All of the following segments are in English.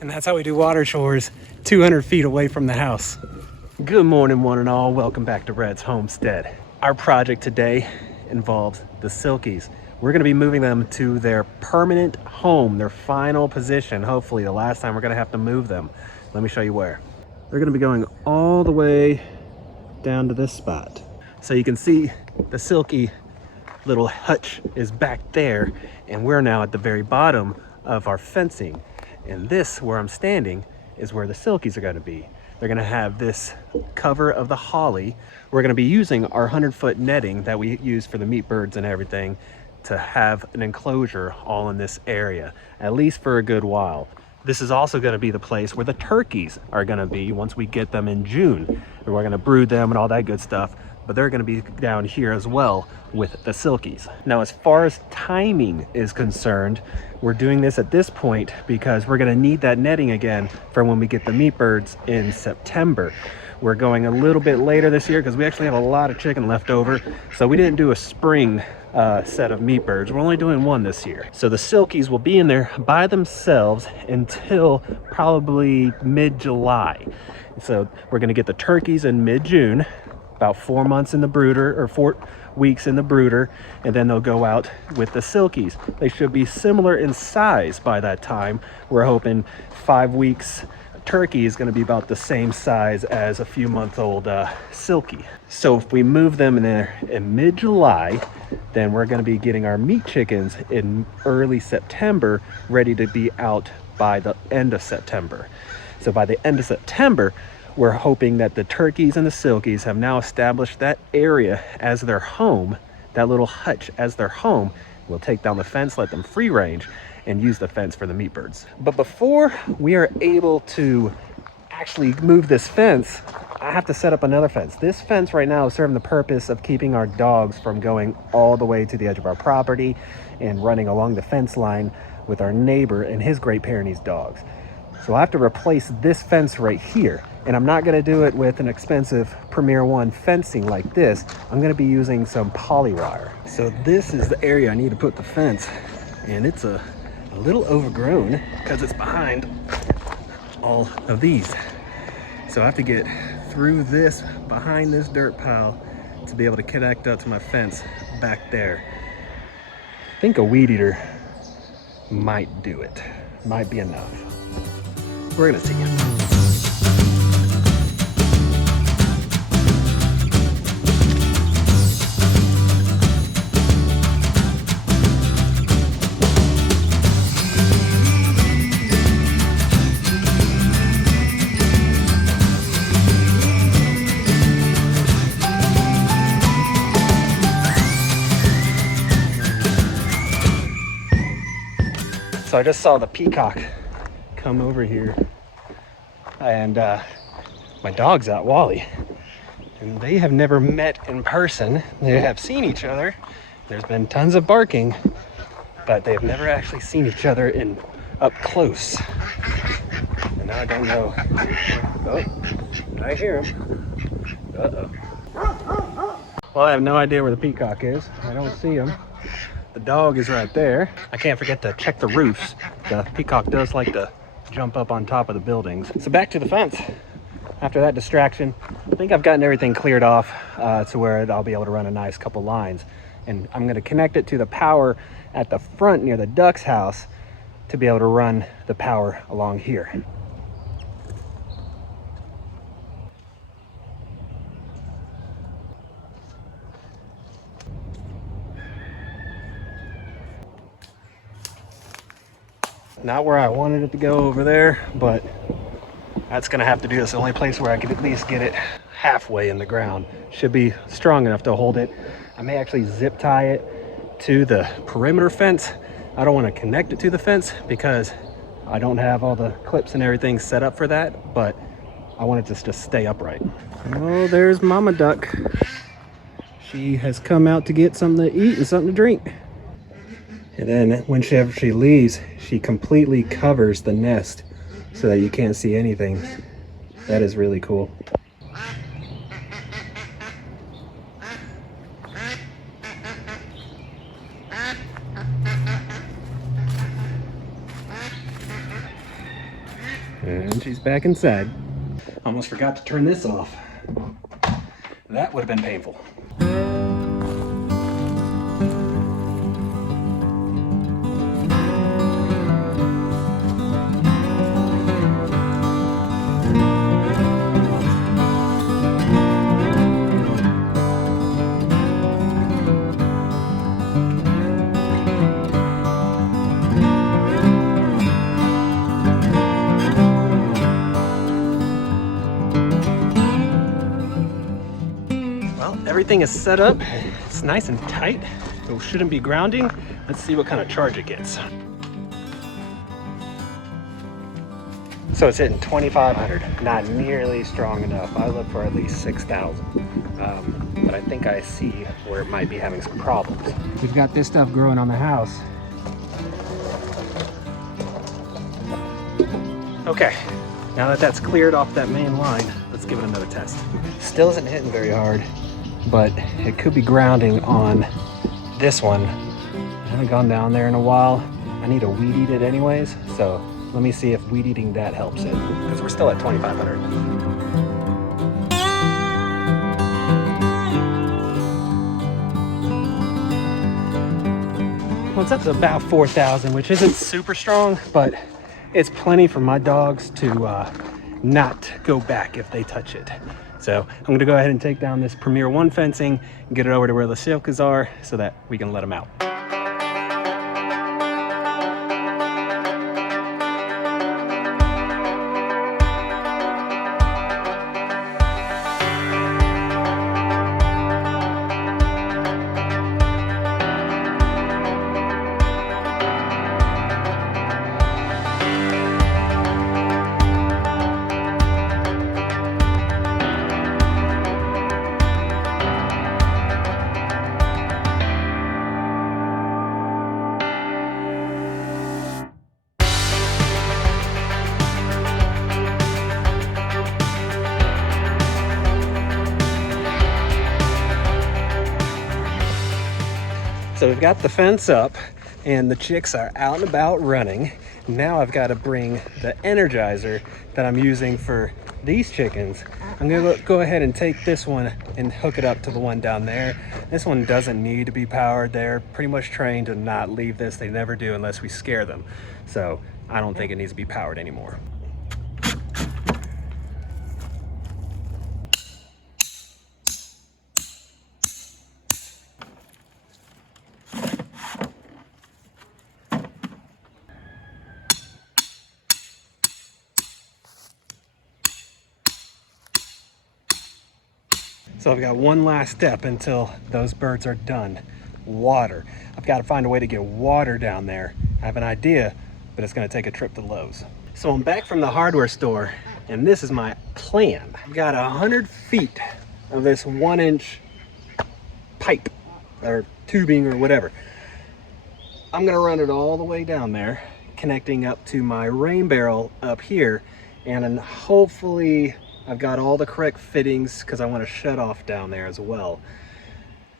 And that's how we do water chores 200 feet away from the house. Good morning, one and all. Welcome back to Red's Homestead. Our project today involves the Silkies. We're going to be moving them to their permanent home, their final position. Hopefully the last time we're going to have to move them. Let me show you where. They're going to be going all the way down to this spot. So you can see the Silkie little hutch is back there, and we're now at the very bottom of our fencing. And this, where I'm standing, is where the Silkies are going to be. They're going to have this cover of the holly. We're going to be using our 100-foot netting that we use for the meat birds and everything to have an enclosure all in this area, at least for a good while. This is also going to be the place where the turkeys are going to be once we get them in June. We're going to brood them and all that good stuff, but they're going to be down here as well with the Silkies. Now, as far as timing is concerned, we're doing this at this point because we're going to need that netting again for when we get the meat birds in September. We're going a little bit later this year because we actually have a lot of chicken left over, so we didn't do a spring set of meat birds. We're only doing one this year. So the Silkies will be in there by themselves until probably mid-July. So we're going to get the turkeys in mid-June, about 4 months in the brooder, or 4 weeks in the brooder, and then they'll go out with the Silkies. They should be similar in size by that time. We're hoping 5 weeks turkey is going to be about the same size as a few-month-old Silkie. So if we move them in there in mid-July, then we're going to be getting our meat chickens in early September, ready to be out by the end of September. So by the end of September, we're hoping that the turkeys and the Silkies have now established that area as their home, that little hutch as their home. We'll take down the fence, let them free range, and use the fence for the meat birds. But before we are able to actually move this fence, I have to set up another fence. This fence right now is serving the purpose of keeping our dogs from going all the way to the edge of our property and running along the fence line with our neighbor and his Great Pyrenees dogs. So I have to replace this fence right here. And I'm not gonna do it with an expensive Premier One fencing like this. I'm gonna be using some poly wire. So this is the area I need to put the fence. And it's a little overgrown because it's behind all of these. So I have to get through this, behind this dirt pile, to be able to connect up to my fence back there. I think a weed eater might do it, might be enough. We're gonna see. So I just saw the peacock come over here, and my dog's out, Wally, and they have never met in person. They have seen each other. There's been tons of barking, but they've never actually seen each other up close. And now I don't know. Oh, I hear him. Uh-oh. Well, I have no idea where the peacock is. I don't see him. The dog is right there. I can't forget to check the roofs. The peacock does like to jump up on top of the buildings. So back to the fence. After that distraction, I think I've gotten everything cleared off to where I'll be able to run a nice couple lines. And I'm going to connect it to the power at the front near the duck's house to be able to run the power along here. Not where I wanted it to go over there, but that's gonna have to do. It's the only place where I could at least get it halfway in the ground. Should be strong enough to hold it. I may actually zip tie it to the perimeter fence. I don't want to connect it to the fence because I don't have all the clips and everything set up for that, but I want it to just stay upright. Oh, there's Mama Duck. She has come out to get something to eat and something to drink. And then whenever she leaves, she completely covers the nest so that you can't see anything. That is really cool. And she's back inside. Almost forgot to turn this off. That would have been painful. Everything is set up. It's nice and tight. It shouldn't be grounding. Let's see what kind of charge it gets. So it's hitting 2,500. Not nearly strong enough. I look for at least 6,000. But I think I see where it might be having some problems. We've got this stuff growing on the house. Okay, now that that's cleared off that main line, let's give it another test. Still isn't hitting very hard, but it could be grounding on this one. I haven't gone down there in a while. I need to weed eat it anyways, so let me see if weed eating that helps it, because we're still at 2,500. Well, it's up to about 4,000, which isn't super strong, but it's plenty for my dogs to not go back if they touch it. So I'm going to go ahead and take down this Premier 1 fencing and get it over to where the Silkies are so that we can let them out. So we've got the fence up and the chicks are out and about running. Now I've got to bring the energizer that I'm using for these chickens. I'm gonna go ahead and take this one and hook it up to the one down there. This one doesn't need to be powered. They're pretty much trained to not leave this. They never do unless we scare them. So I don't think it needs to be powered anymore. So I've got one last step until those birds are done. Water. I've got to find a way to get water down there. I have an idea, but it's going to take a trip to Lowe's. So I'm back from the hardware store, and this is my plan. I've got 100 feet of this 1-inch pipe or tubing or whatever. I'm going to run it all the way down there, connecting up to my rain barrel up here, and then hopefully I've got all the correct fittings because I want to shut off down there as well.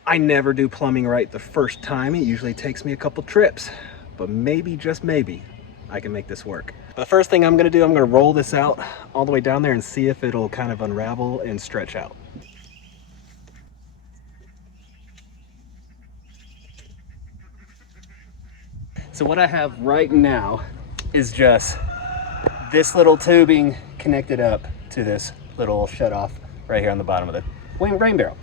I never do plumbing right the first time. It usually takes me a couple trips, but maybe, just maybe, I can make this work. The first thing I'm going to do, I'm going to roll this out all the way down there and see if it'll kind of unravel and stretch out. So what I have right now is just this little tubing connected up to this little shut off right here on the bottom of the rain barrel.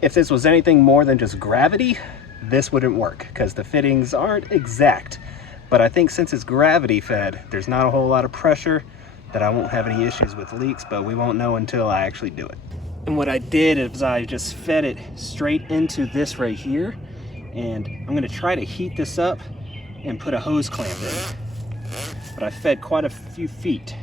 If this was anything more than just gravity, this wouldn't work because the fittings aren't exact. But I think since it's gravity fed, there's not a whole lot of pressure, that I won't have any issues with leaks, but we won't know until I actually do it. And what I did is I just fed it straight into this right here, and I'm gonna try to heat this up and put a hose clamp in. But I fed quite a few feet.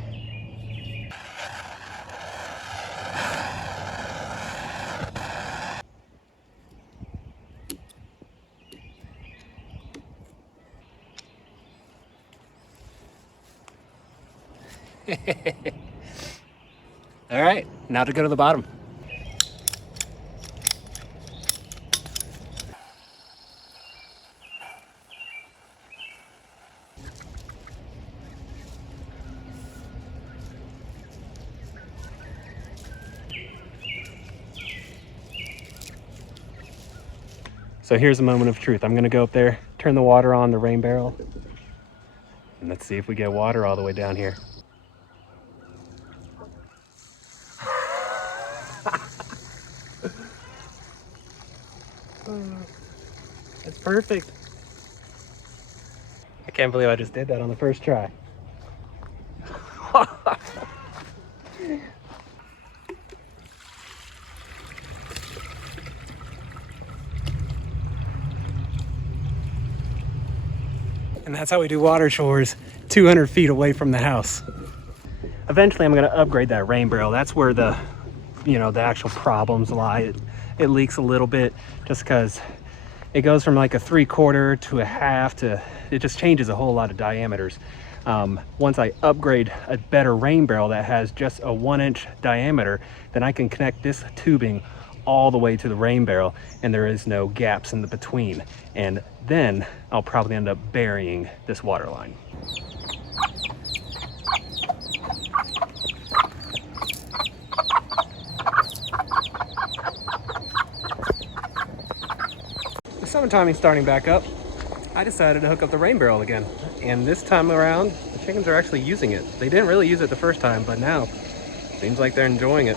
All right, now to go to the bottom. So here's a moment of truth. I'm gonna go up there, turn the water on the rain barrel, and let's see if we get water all the way down here. It's perfect. I can't believe I just did that on the first try. And that's how we do water chores 200 feet away from the house. Eventually I'm gonna upgrade that rain barrel. That's where the actual problems lie. It leaks a little bit just because it goes from like a 3/4 to a half to, it just changes a whole lot of diameters. Once I upgrade a better rain barrel that has just a 1-inch diameter, then I can connect this tubing all the way to the rain barrel and there is no gaps in the between. And then I'll probably end up burying this water line. The summer timing starting back up, I decided to hook up the rain barrel again. And this time around, the chickens are actually using it. They didn't really use it the first time, but now seems like they're enjoying it.